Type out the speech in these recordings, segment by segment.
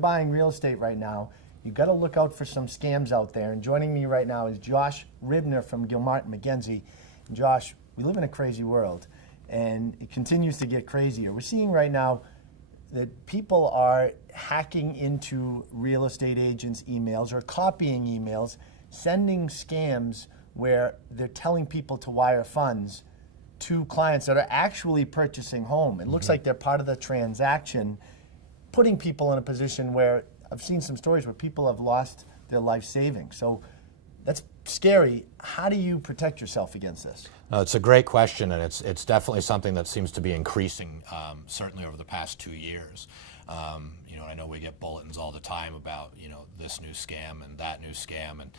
buying real estate right now, you got to look out for some scams out there. And joining me right now is Josh Ribner from Gilmartin McKenzie. And Josh, we live in a crazy world, and it continues to get crazier. We're seeing right now that people are hacking into real estate agents' emails or copying emails, sending scams where they're telling people to wire funds to clients that are actually purchasing home. It looks like they're part of the transaction, putting people in a position where I've seen some stories where people have lost their life savings. So that's scary. How do you protect yourself against this? It's a great question, and it's definitely something that seems to be increasing, certainly over the past 2 years. I know we get bulletins all the time about, this new scam and that new scam, and,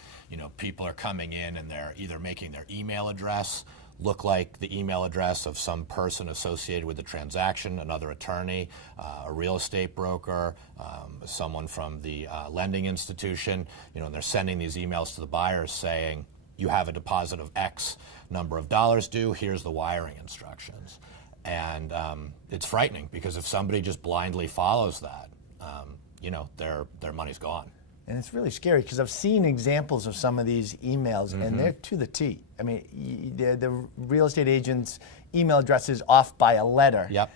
people are coming in and they're either making their email address look like the email address of some person associated with the transaction, another attorney, a real estate broker, someone from the lending institution, and they're sending these emails to the buyers saying, you have a deposit of X number of dollars due, here's the wiring instructions. And it's frightening because if somebody just blindly follows that, their money's gone. And it's really scary because I've seen examples of some of these emails, and they're to the T. I mean, the real estate agent's email address is off by a letter. Yep.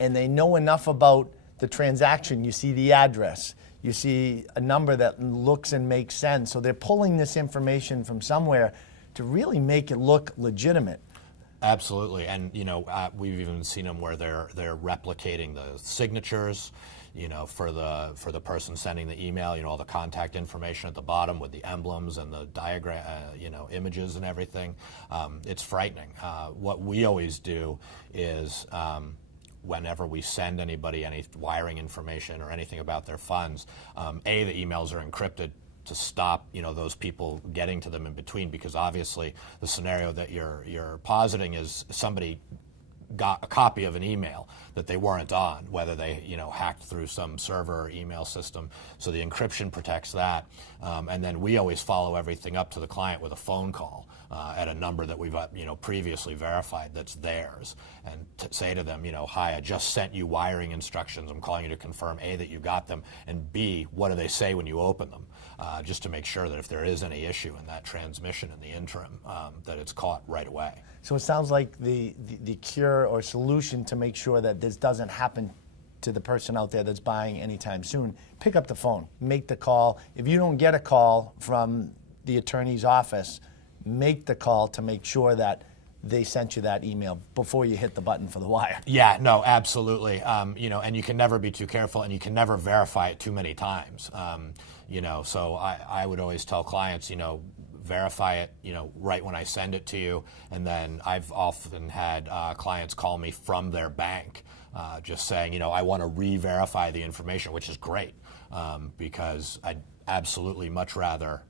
And they know enough about the transaction. You see the address. You see a number that looks and makes sense. So they're pulling this information from somewhere to really make it look legitimate. Absolutely, and we've even seen them where they're replicating the signatures, for the person sending the email, all the contact information at the bottom with the emblems and the diagram, images and everything. It's frightening. What we always do is whenever we send anybody any wiring information or anything about their funds, the emails are encrypted to stop those people getting to them in between, because obviously the scenario that you're positing is somebody got a copy of an email that they weren't on, whether they hacked through some server or email system. So the encryption protects that, and then we always follow everything up to the client with a phone call at a number that we've previously verified that's theirs, and say to them, hi, I just sent you wiring instructions. I'm calling you to confirm A, that you got them, and B, what do they say when you open them, just to make sure that if there is any issue in that transmission in the interim, that it's caught right away. So it sounds like the cure or solution to make sure that this doesn't happen to the person out there that's buying anytime soon, pick up the phone, make the call. If you don't get a call from the attorney's office, make the call to make sure that they sent you that email before you hit the button for the wire. Yeah, no, absolutely. And you can never be too careful, and you can never verify it too many times. So I would always tell clients, verify it, right when I send it to you. And then I've often had clients call me from their bank, just saying, I want to re-verify the information, which is great, because I'd absolutely much rather,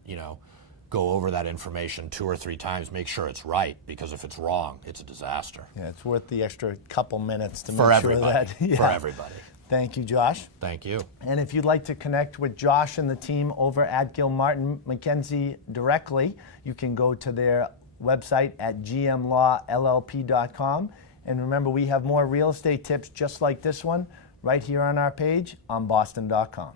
go over that information 2 or 3 times, make sure it's right, because if it's wrong, it's a disaster. Yeah, it's worth the extra couple minutes to for make everybody. sure that. Yeah. For everybody. Thank you, Josh. Thank you. And if you'd like to connect with Josh and the team over at Gilmartin McKenzie directly, you can go to their website at gmlawllp.com. And remember, we have more real estate tips just like this one right here on our page on boston.com.